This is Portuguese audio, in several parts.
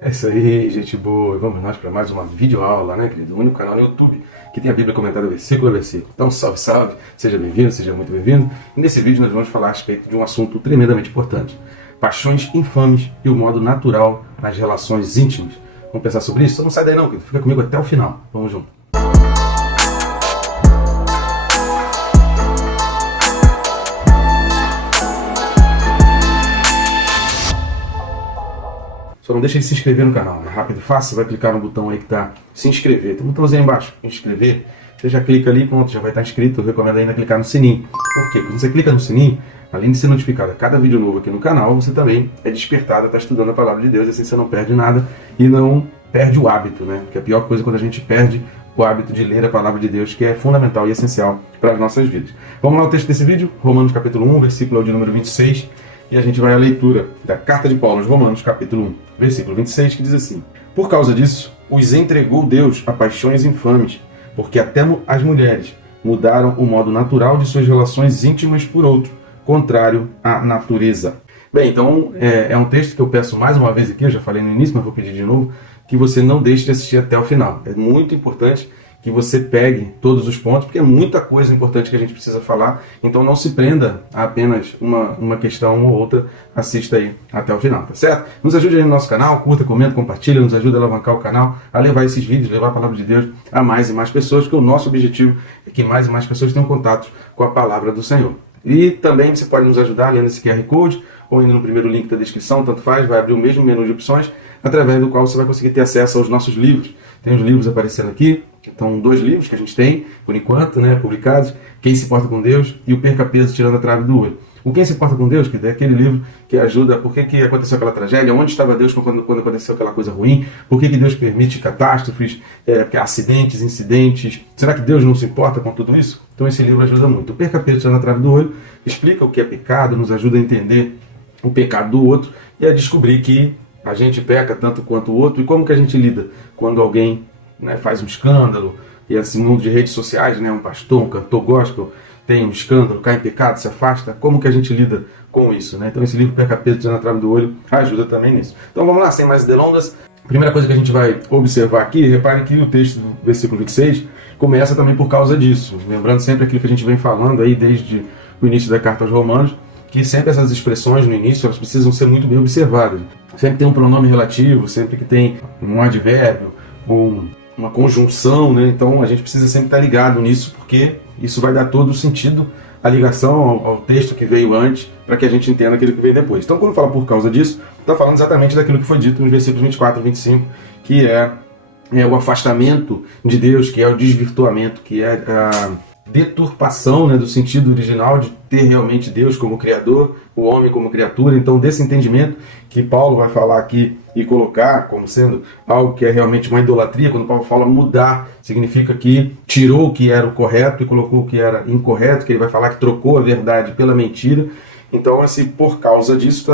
É isso aí, gente boa. E vamos nós para mais uma videoaula, né, querido? O único canal no YouTube que tem a Bíblia comentada versículo a versículo. Então, salve, salve, seja bem-vindo, seja muito bem-vindo. E nesse vídeo nós vamos falar a respeito de um assunto tremendamente importante: paixões infames e o modo natural nas relações íntimas. Vamos pensar sobre isso? Então não sai daí não, querido. Fica comigo até o final. Vamos junto. Só não deixa de se inscrever no canal, é rápido e fácil. Você vai clicar no botão aí que está se inscrever. Tem um botãozinho aí embaixo, inscrever. Você já clica ali, pronto, já vai estar inscrito. Eu recomendo ainda clicar no sininho. Por quê? Quando você clica no sininho, além de ser notificado a cada vídeo novo aqui no canal, você também é despertado a estar estudando a Palavra de Deus. E assim você não perde nada e não perde o hábito, né? Porque a pior coisa é quando a gente perde o hábito de ler a Palavra de Deus, que é fundamental e essencial para as nossas vidas. Vamos lá ao texto desse vídeo, Romanos capítulo 1, versículo de número 26. E a gente vai à leitura da carta de Paulo aos Romanos, capítulo 1, versículo 26, que diz assim: Por causa disso, os entregou Deus a paixões infames, porque até as mulheres mudaram o modo natural de suas relações íntimas por outro, contrário à natureza. Bem, então é um texto que eu peço mais uma vez aqui, eu já falei no início, mas vou pedir de novo, que você não deixe de assistir até o final. É muito importante que você pegue todos os pontos, porque é muita coisa importante que a gente precisa falar, então não se prenda a apenas uma questão ou outra, assista aí até o final, tá certo? Nos ajude aí no nosso canal, curta, comenta, compartilha, nos ajuda a alavancar o canal, a levar esses vídeos, levar a Palavra de Deus a mais e mais pessoas, porque o nosso objetivo é que mais e mais pessoas tenham contato com a Palavra do Senhor. E também você pode nos ajudar lendo esse QR Code, ou indo no primeiro link da descrição, tanto faz, vai abrir o mesmo menu de opções, através do qual você vai conseguir ter acesso aos nossos livros. Tem os livros aparecendo aqui, então 2 livros que a gente tem, por enquanto, né, publicados: Quem se importa com Deus e O Perca Peso Tirando a Trave do Olho. O Quem se importa com Deus, que é aquele livro que ajuda por que aconteceu aquela tragédia, onde estava Deus quando aconteceu aquela coisa ruim, por que Deus permite catástrofes, acidentes, incidentes, será que Deus não se importa com tudo isso? Então esse livro ajuda muito. O Perca Peso Tirando a Trave do Olho explica o que é pecado, nos ajuda a entender o pecado do outro e a descobrir que a gente peca tanto quanto o outro, e como que a gente lida quando alguém, né, faz um escândalo, e esse mundo de redes sociais, né, um pastor, um cantor gospel, tem um escândalo, cai em pecado, se afasta, como que a gente lida com isso, né? Então esse livro Perca Peso Tirando a Trave do Olho ajuda também nisso. Então vamos lá, sem mais delongas. Primeira coisa que a gente vai observar aqui, repare que o texto do versículo 26 começa também por causa disso, lembrando sempre aquilo que a gente vem falando aí desde o início da carta aos Romanos, que sempre essas expressões no início elas precisam ser muito bem observadas. Sempre tem um pronome relativo, sempre que tem um advérbio, uma conjunção, né? Então a gente precisa sempre estar ligado nisso, porque isso vai dar todo o sentido à ligação ao texto que veio antes, para que a gente entenda aquilo que veio depois. Então quando fala por causa disso, está falando exatamente daquilo que foi dito nos versículos 24 e 25, que é o afastamento de Deus, que é o desvirtuamento, que é a deturpação, né, do sentido original de ter realmente Deus como Criador, o homem como criatura. Então desse entendimento que Paulo vai falar aqui e colocar como sendo algo que é realmente uma idolatria. Quando Paulo fala mudar, significa que tirou o que era o correto e colocou o que era incorreto, que ele vai falar que trocou a verdade pela mentira. Então por causa disso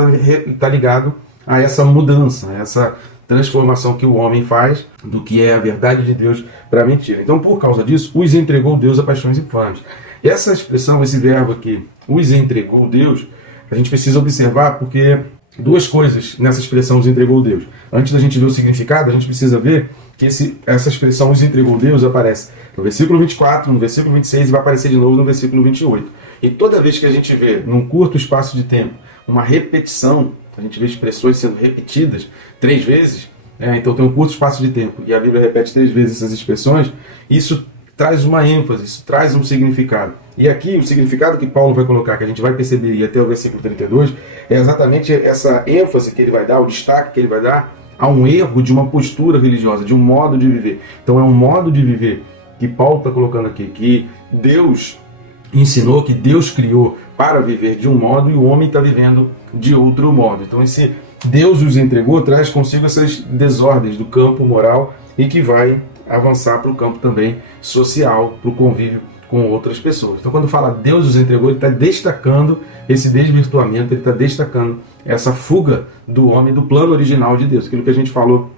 está ligado a essa mudança, a essa transformação que o homem faz do que é a verdade de Deus para a mentira. Então, por causa disso, os entregou Deus a paixões infames. Essa expressão, esse verbo aqui, os entregou Deus, a gente precisa observar porque 2 coisas nessa expressão, os entregou Deus. Antes da gente ver o significado, a gente precisa ver que essa expressão, os entregou Deus, aparece no versículo 24, no versículo 26 e vai aparecer de novo no versículo 28. E toda vez que a gente vê, num curto espaço de tempo, uma repetição, a gente vê expressões sendo repetidas 3 vezes, então tem um curto espaço de tempo e a Bíblia repete 3 vezes essas expressões, isso traz uma ênfase, isso traz um significado. E aqui o significado que Paulo vai colocar, que a gente vai perceber e até o versículo 32, é exatamente essa ênfase que ele vai dar, o destaque que ele vai dar a um erro de uma postura religiosa, de um modo de viver. Então é um modo de viver que Paulo está colocando aqui, que Deus ensinou, que Deus criou para viver de um modo e o homem está vivendo de outro modo. Então esse Deus os entregou traz consigo essas desordens do campo moral e que vai avançar para o campo também social, para o convívio com outras pessoas. Então quando fala Deus os entregou, ele está destacando esse desvirtuamento, ele está destacando essa fuga do homem do plano original de Deus, aquilo que a gente falou,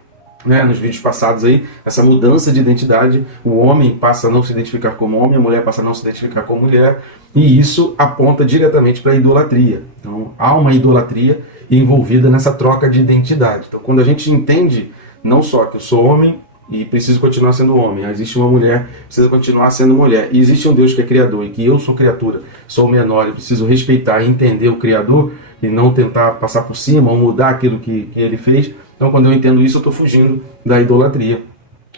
né, nos vídeos passados aí, essa mudança de identidade, o homem passa a não se identificar como homem, a mulher passa a não se identificar como mulher, e isso aponta diretamente para a idolatria. Então há uma idolatria envolvida nessa troca de identidade. Então, quando a gente entende não só que eu sou homem e preciso continuar sendo homem, existe uma mulher, precisa continuar sendo mulher, e existe um Deus que é criador e que eu sou criatura, sou menor, eu preciso respeitar e entender o criador e não tentar passar por cima ou mudar aquilo que ele fez. Então, quando eu entendo isso, eu estou fugindo da idolatria,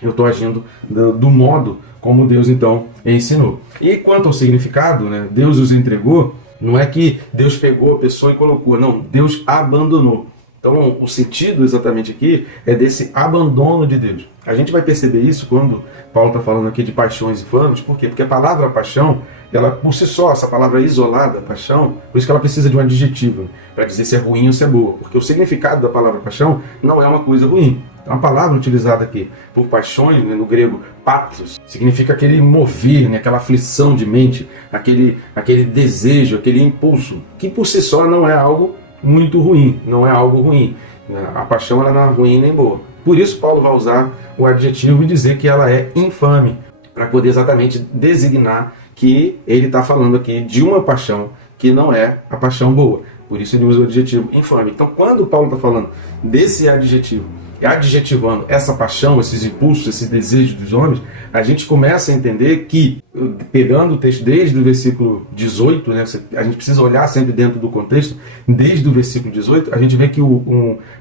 eu estou agindo do modo como Deus então ensinou. E quanto ao significado, né, Deus os entregou, não é que Deus pegou a pessoa e colocou, não, Deus abandonou. Então, o sentido exatamente aqui é desse abandono de Deus. A gente vai perceber isso quando Paulo está falando aqui de paixões infames. Por quê? Porque a palavra paixão, ela por si só, essa palavra isolada, paixão, por isso que ela precisa de um adjetivo, para dizer se é ruim ou se é boa. Porque o significado da palavra paixão não é uma coisa ruim. Então, a palavra utilizada aqui por paixões, né, no grego pathos, significa aquele mover, né, aquela aflição de mente, aquele desejo, aquele impulso, que por si só não é algo muito ruim, não é algo ruim. A paixão ela não é ruim nem boa. Por isso Paulo vai usar o adjetivo e dizer que ela é infame, para poder exatamente designar que ele está falando aqui de uma paixão que não é a paixão boa. Por isso ele usa o adjetivo infame. Então, quando Paulo está falando desse adjetivo, adjetivando essa paixão, esses impulsos, esse desejo dos homens, a gente começa a entender que, pegando o texto desde o versículo 18, né, a gente precisa olhar sempre dentro do contexto, desde o versículo 18, a gente vê que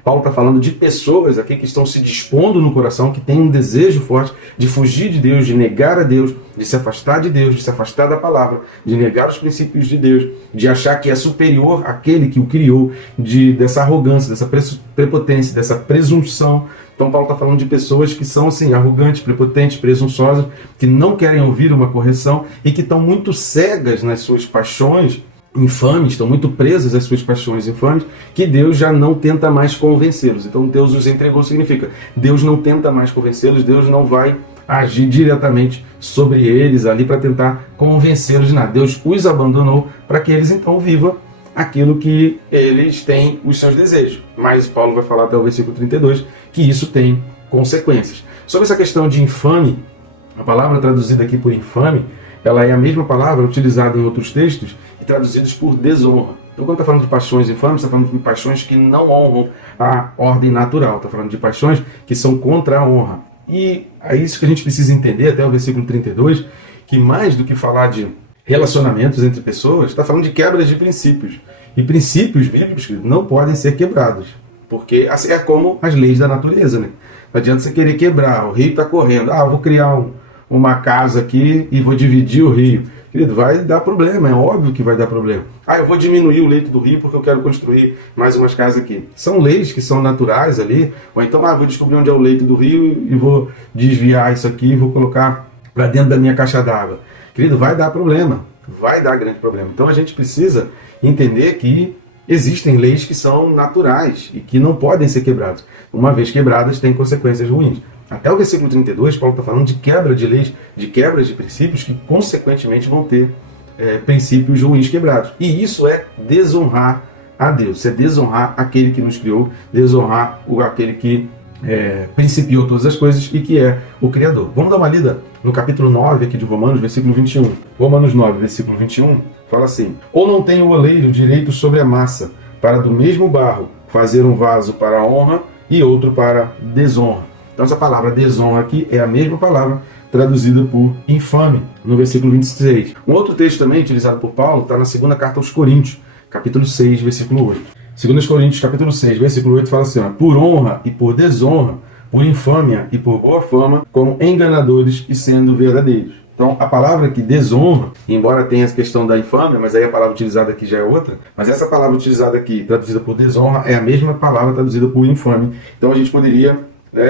Paulo está falando de pessoas aqui que estão se dispondo no coração, que têm um desejo forte de fugir de Deus, de negar a Deus, de se afastar de Deus, de se afastar da palavra, de negar os princípios de Deus, de achar que é superior àquele que o criou, dessa arrogância, dessa prepotência, dessa presunção. Então Paulo está falando de pessoas que são assim, arrogantes, prepotentes, presunçosas, que não querem ouvir uma correção e que estão muito cegas nas suas paixões infames, estão muito presas às suas paixões infames, que Deus já não tenta mais convencê-los. Então Deus os entregou, significa Deus não tenta mais convencê-los, Deus não vai agir diretamente sobre eles ali para tentar convencê-los de nada. Deus os abandonou para que eles então vivam aquilo que eles têm os seus desejos. Mas Paulo vai falar até o versículo 32 que isso tem consequências. Sobre essa questão de infame, a palavra traduzida aqui por infame, ela é a mesma palavra utilizada em outros textos e traduzidos por desonra. Então, quando está falando de paixões infames, está falando de paixões que não honram a ordem natural. Está falando de paixões que são contra a honra. E é isso que a gente precisa entender até o versículo 32, que mais do que falar de relacionamentos entre pessoas, está falando de quebras de princípios. E princípios bíblicos não podem ser quebrados, porque assim é como as leis da natureza, né? Não adianta você querer quebrar, o rio está correndo, eu vou criar uma casa aqui e vou dividir o rio. Querido, vai dar problema, é óbvio que vai dar problema. Eu vou diminuir o leito do rio porque eu quero construir mais umas casas aqui. São leis que são naturais ali, ou então, vou descobrir onde é o leito do rio e vou desviar isso aqui e vou colocar para dentro da minha caixa d'água. Querido, vai dar problema, vai dar grande problema. Então a gente precisa entender que existem leis que são naturais e que não podem ser quebradas. Uma vez quebradas, tem consequências ruins. Até o versículo 32, Paulo está falando de quebra de leis, de quebras de princípios que, consequentemente, vão ter princípios ruins quebrados. E isso é desonrar a Deus, é desonrar aquele que nos criou, desonrar aquele que principiou todas as coisas e que é o Criador. Vamos dar uma lida no capítulo 9 aqui de Romanos, versículo 21. Romanos 9, versículo 21, fala assim: ou não tem o oleiro direito sobre a massa, para do mesmo barro fazer um vaso para a honra e outro para desonra. Então essa palavra desonra aqui é a mesma palavra traduzida por infame, no versículo 26. Um outro texto também utilizado por Paulo está na segunda carta aos Coríntios, capítulo 6, versículo 8. 2 Coríntios, capítulo 6, versículo 8, fala assim: por honra e por desonra, por infâmia e por boa fama, como enganadores e sendo verdadeiros. Então, a palavra aqui, desonra, embora tenha essa questão da infâmia, mas aí a palavra utilizada aqui já é outra, mas essa palavra utilizada aqui, traduzida por desonra, é a mesma palavra traduzida por infame. Então, a gente poderia,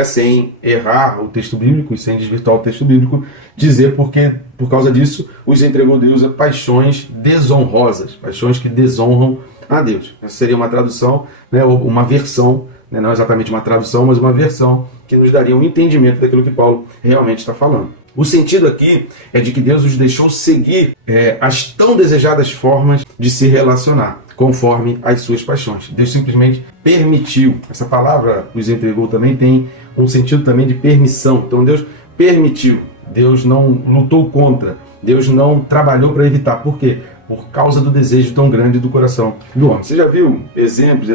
sem errar o texto bíblico e sem desvirtuar o texto bíblico, dizer porque, por causa disso, os entregou Deus a paixões desonrosas, paixões que desonram a Deus. Essa seria uma tradução, ou uma versão, não exatamente uma tradução, mas uma versão que nos daria um entendimento daquilo que Paulo realmente está falando. O sentido aqui é de que Deus os deixou seguir as tão desejadas formas de se relacionar, conforme as suas paixões. Deus simplesmente permitiu. Essa palavra, os entregou, também tem um sentido também de permissão. Então Deus permitiu, Deus não lutou contra, Deus não trabalhou para evitar. Por quê? por causa do desejo tão grande do coração do homem. Você já viu exemplos?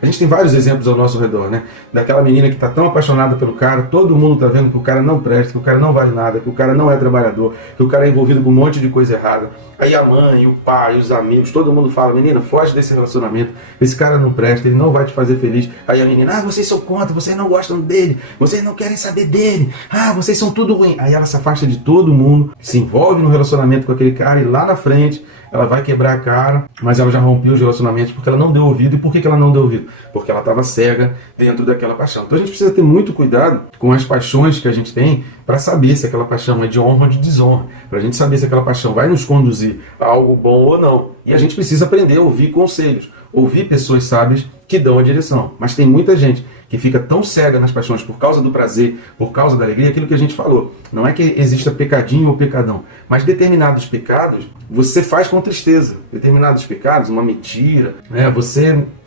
A gente tem vários exemplos ao nosso redor, né? Daquela menina que está tão apaixonada pelo cara, todo mundo está vendo que o cara não presta, que o cara não vale nada, que o cara não é trabalhador, que o cara é envolvido com um monte de coisa errada. Aí a mãe, o pai, os amigos, todo mundo fala: menina, foge desse relacionamento, esse cara não presta, ele não vai te fazer feliz. Aí a menina: vocês são contra, vocês não gostam dele, vocês não querem saber dele, vocês são tudo ruim. Aí ela se afasta de todo mundo, se envolve no relacionamento com aquele cara e lá na frente ela vai quebrar a cara, mas ela já rompeu os relacionamentos porque ela não deu ouvido. E por que ela não deu ouvido? Porque ela estava cega dentro daquela paixão. Então a gente precisa ter muito cuidado com as paixões que a gente tem para saber se aquela paixão é de honra ou de desonra, para a gente saber se aquela paixão vai nos conduzir a algo bom ou não. E a gente precisa aprender a ouvir conselhos, ouvir pessoas sábias que dão a direção. Mas tem muita gente que fica tão cega nas paixões por causa do prazer, por causa da alegria, aquilo que a gente falou. Não é que exista pecadinho ou pecadão, mas determinados pecados você faz com tristeza. Determinados pecados, uma mentira, né,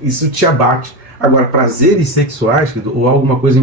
isso te abate. Agora, prazeres sexuais, ou alguma coisa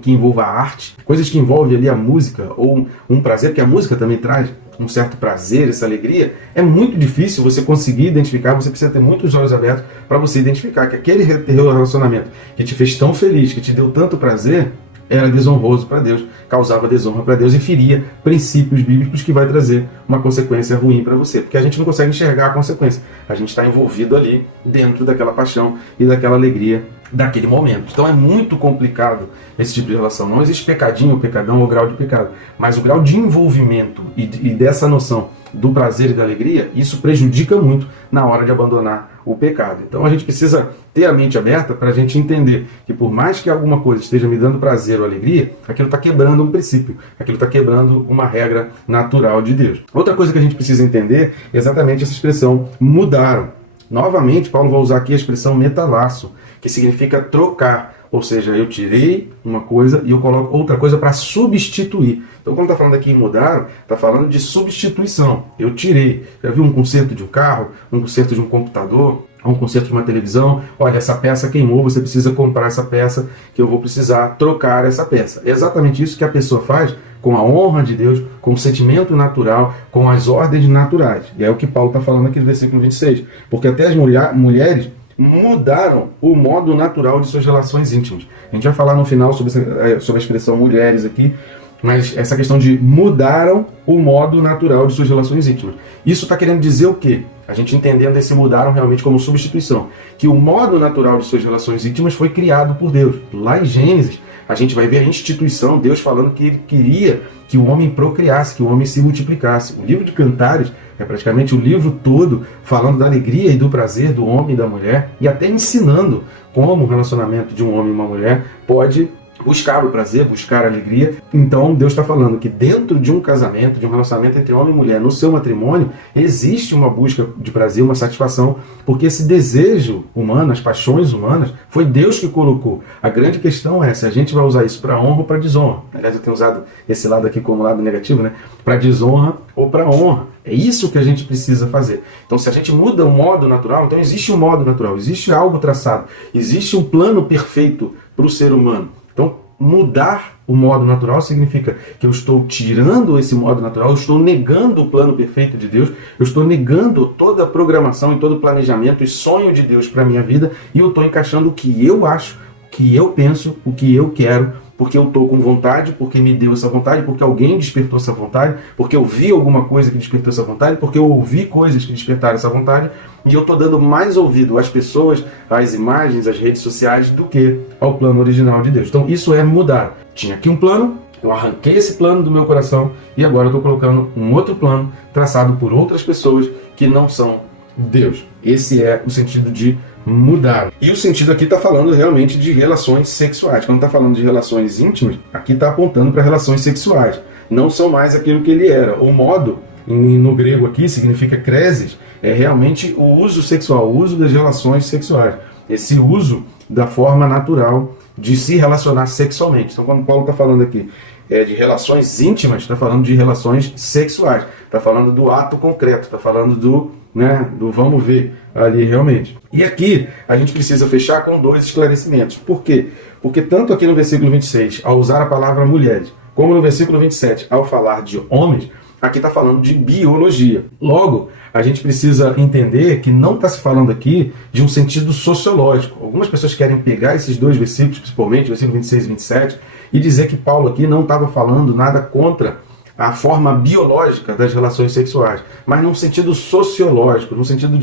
que envolva a arte, coisas que envolvem ali a música, ou um prazer, que a música também traz um certo prazer, essa alegria, é muito difícil você conseguir identificar, você precisa ter muitos olhos abertos para você identificar que aquele relacionamento que te fez tão feliz, que te deu tanto prazer, era desonroso para Deus, causava desonra para Deus e feria princípios bíblicos que vai trazer uma consequência ruim para você, porque a gente não consegue enxergar a consequência, a gente está envolvido ali dentro daquela paixão e daquela alegria daquele momento. Então é muito complicado esse tipo de relação. Não existe pecadinho, pecadão ou grau de pecado, mas o grau de envolvimento e dessa noção do prazer e da alegria, isso prejudica muito na hora de abandonar o pecado. Então a gente precisa ter a mente aberta para a gente entender que por mais que alguma coisa esteja me dando prazer ou alegria, aquilo está quebrando um princípio, aquilo está quebrando uma regra natural de Deus. Outra coisa que a gente precisa entender é exatamente essa expressão mudaram. Novamente, Paulo vai usar aqui a expressão metalasso, que significa trocar. Ou seja, eu tirei uma coisa e eu coloco outra coisa para substituir. Então, quando está falando aqui em mudaram, está falando de substituição. Eu tirei. Já viu um conserto de um carro, um conserto de um computador, um conserto de uma televisão? Olha, essa peça queimou, você precisa comprar essa peça, que eu vou precisar trocar essa peça. É exatamente isso que a pessoa faz com a honra de Deus, com o sentimento natural, com as ordens naturais. E é o que Paulo está falando aqui no versículo 26. Porque até as mulheres mudaram o modo natural de suas relações íntimas. A gente vai falar no final sobre a expressão mulheres aqui, mas essa questão de mudaram o modo natural de suas relações íntimas. Isso está querendo dizer o quê? A gente entendendo esse mudaram realmente como substituição. Que o modo natural de suas relações íntimas foi criado por Deus. Lá em Gênesis, a gente vai ver a instituição, Deus falando que Ele queria que o homem procriasse, que o homem se multiplicasse. O livro de Cantares é praticamente o livro todo falando da alegria e do prazer do homem e da mulher e até ensinando como o relacionamento de um homem e uma mulher pode buscar o prazer, buscar a alegria. Então Deus está falando que dentro de um casamento, de um relacionamento entre homem e mulher, no seu matrimônio, existe uma busca de prazer, uma satisfação, porque esse desejo humano, as paixões humanas, foi Deus que colocou. A grande questão é se a gente vai usar isso para honra ou para desonra. Aliás, eu tenho usado esse lado aqui como lado negativo, né? Para desonra ou para honra. É isso que a gente precisa fazer. Então, se a gente muda o modo natural, então existe um modo natural, existe algo traçado, existe um plano perfeito para o ser humano. Então, mudar o modo natural significa que eu estou tirando esse modo natural, eu estou negando o plano perfeito de Deus, eu estou negando toda a programação e todo o planejamento e sonho de Deus para a minha vida e eu estou encaixando o que eu acho, o que eu penso, o que eu quero, porque eu estou com vontade, porque me deu essa vontade, porque alguém despertou essa vontade, porque eu vi alguma coisa que despertou essa vontade, porque eu ouvi coisas que despertaram essa vontade, e eu estou dando mais ouvido às pessoas, às imagens, às redes sociais, do que ao plano original de Deus. Então isso é mudar. Tinha aqui um plano, eu arranquei esse plano do meu coração, e agora eu estou colocando um outro plano, traçado por outras pessoas que não são Deus. Esse é o sentido de mudar. E o sentido aqui está falando realmente de relações sexuais. Quando está falando de relações íntimas, aqui está apontando para relações sexuais. Não são mais aquilo que ele era. O modo, no grego aqui, significa kresis, é realmente o uso sexual, o uso das relações sexuais. Esse uso da forma natural de se relacionar sexualmente. Então, quando Paulo está falando aqui de relações íntimas, está falando de relações sexuais. Está falando do ato concreto, está falando do vamos ver ali realmente. E aqui a gente precisa fechar com dois esclarecimentos. Por quê? Porque tanto aqui no versículo 26, ao usar a palavra mulheres, como no versículo 27, ao falar de homens, aqui está falando de biologia. Logo, a gente precisa entender que não está se falando aqui de um sentido sociológico. Algumas pessoas querem pegar esses dois versículos, principalmente, versículo 26 e 27, e dizer que Paulo aqui não estava falando nada contra a forma biológica das relações sexuais, mas num sentido sociológico, no sentido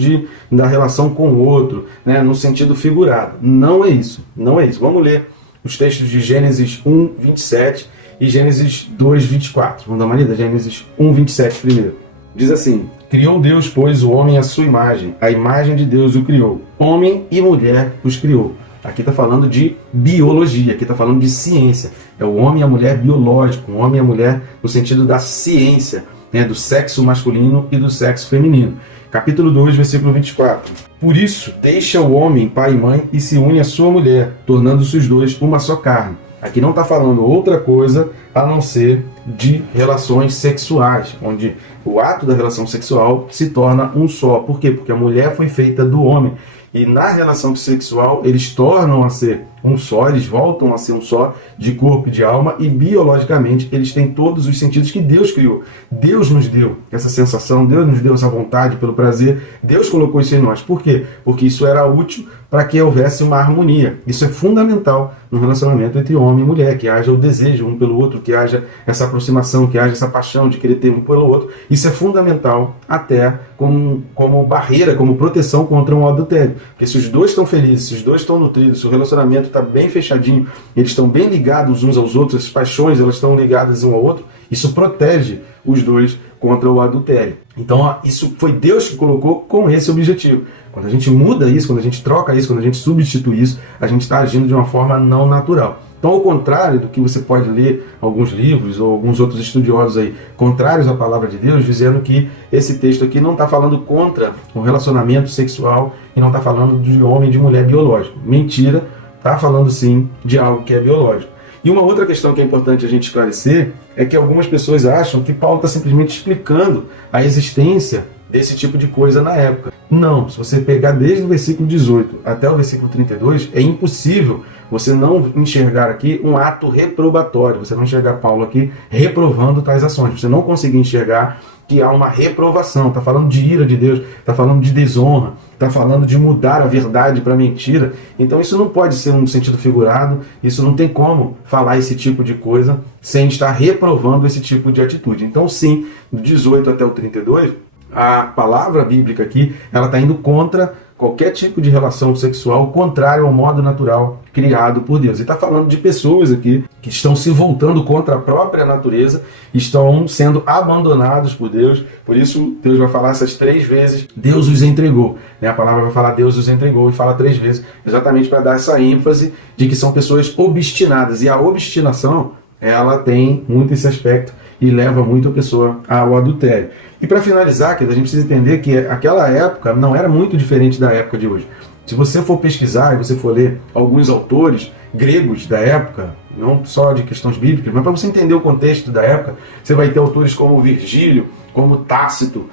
da relação com o outro, né, no sentido figurado. Não é isso, não é isso. Vamos ler os textos de Gênesis 1, 27 e Gênesis 2, 24. Vamos dar uma lida? Gênesis 1, 27 primeiro. Diz assim: criou Deus, pois, o homem à sua imagem, a imagem de Deus o criou. Homem e mulher os criou. Aqui está falando de biologia, aqui está falando de ciência. É o homem e a mulher biológico, o homem e a mulher no sentido da ciência, né, do sexo masculino e do sexo feminino. Capítulo 2, versículo 24. Por isso, deixa o homem, pai e mãe, e se une à sua mulher, tornando-se os dois uma só carne. Aqui não está falando outra coisa a não ser de relações sexuais, onde o ato da relação sexual se torna um só. Por quê? Porque a mulher foi feita do homem. E na relação sexual eles tornam a ser um só, eles voltam a ser um só de corpo e de alma, e biologicamente eles têm todos os sentidos que Deus criou. Deus nos deu essa sensação, Deus nos deu essa vontade pelo prazer, Deus colocou isso em nós. Por quê? Porque isso era útil para que houvesse uma harmonia. Isso é fundamental no relacionamento entre homem e mulher, que haja o desejo um pelo outro, que haja essa aproximação, que haja essa paixão de querer ter um pelo outro. Isso é fundamental até como barreira, como proteção contra um adultério. Porque se os dois estão felizes, se os dois estão nutridos, se o relacionamento está bem fechadinho, eles estão bem ligados uns aos outros, as paixões elas estão ligadas um ao outro, isso protege os dois contra o adultério. Então isso foi Deus que colocou com esse objetivo. Quando a gente muda isso, quando a gente troca isso, quando a gente substitui isso, a gente está agindo de uma forma não natural. Então, ao contrário do que você pode ler alguns livros ou alguns outros estudiosos aí, contrários à palavra de Deus, dizendo que esse texto aqui não está falando contra o relacionamento sexual e não está falando de homem e de mulher biológico. Mentira, está falando sim de algo que é biológico. E uma outra questão que é importante a gente esclarecer é que algumas pessoas acham que Paulo está simplesmente explicando a existência desse tipo de coisa na época. Não, se você pegar desde o versículo 18 até o versículo 32, é impossível você não enxergar aqui um ato reprobatório, você não enxergar Paulo aqui reprovando tais ações, você não conseguir enxergar que há uma reprovação, está falando de ira de Deus, está falando de desonra, está falando de mudar a verdade para a mentira. Então isso não pode ser um sentido figurado, isso não tem como falar esse tipo de coisa sem estar reprovando esse tipo de atitude. Então sim, do 18 até o 32, a palavra bíblica aqui, ela está indo contra qualquer tipo de relação sexual contrário ao modo natural criado por Deus. E está falando de pessoas aqui que estão se voltando contra a própria natureza, estão sendo abandonados por Deus. Por isso, Deus vai falar essas 3 vezes, Deus os entregou. A palavra vai falar Deus os entregou e fala 3 vezes, exatamente para dar essa ênfase de que são pessoas obstinadas. E a obstinação, ela tem muito esse aspecto e leva muito a pessoa ao adultério. E para finalizar, a gente precisa entender que aquela época não era muito diferente da época de hoje. Se você for pesquisar e você for ler alguns autores gregos da época, não só de questões bíblicas, mas para você entender o contexto da época, você vai ter autores como Virgílio, como Tácito,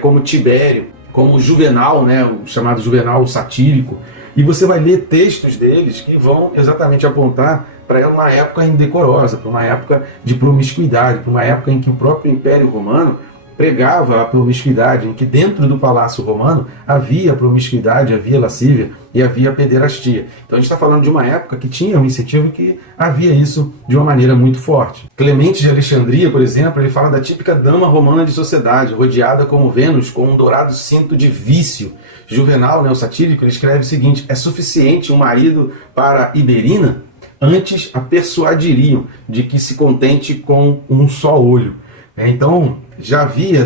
como Tibério, como Juvenal, o chamado Juvenal satírico, e você vai ler textos deles que vão exatamente apontar para uma época indecorosa, para uma época de promiscuidade, para uma época em que o próprio Império Romano pregava a promiscuidade, em que dentro do palácio romano havia promiscuidade, havia lascívia e havia pederastia. Então a gente está falando de uma época que tinha um incentivo que havia isso de uma maneira muito forte. Clemente de Alexandria, por exemplo, ele fala da típica dama romana de sociedade, rodeada como Vênus, com um dourado cinto de vício. Juvenal, o satírico, ele escreve o seguinte: é suficiente um marido para Iberina? Antes a persuadiriam de que se contente com um só olho. Então, já havia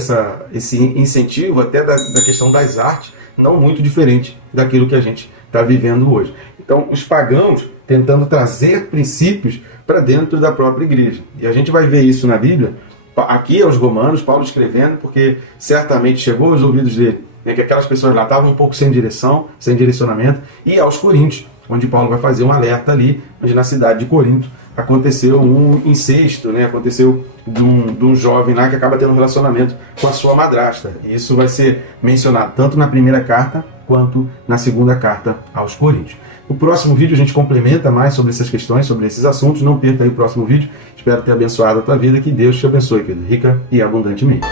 esse incentivo até da questão das artes, não muito diferente daquilo que a gente está vivendo hoje. Então, os pagãos tentando trazer princípios para dentro da própria igreja. E a gente vai ver isso na Bíblia, aqui aos Romanos, Paulo escrevendo, porque certamente chegou aos ouvidos dele, que aquelas pessoas lá estavam um pouco sem direção, sem direcionamento, e aos Coríntios, onde Paulo vai fazer um alerta ali, onde na cidade de Corinto aconteceu um incesto, aconteceu de um jovem lá que acaba tendo um relacionamento com a sua madrasta. E isso vai ser mencionado tanto na primeira carta quanto na segunda carta aos Coríntios. O próximo vídeo a gente complementa mais sobre essas questões, sobre esses assuntos. Não perca aí o próximo vídeo. Espero ter abençoado a tua vida. Que Deus te abençoe, querido, rica e abundantemente.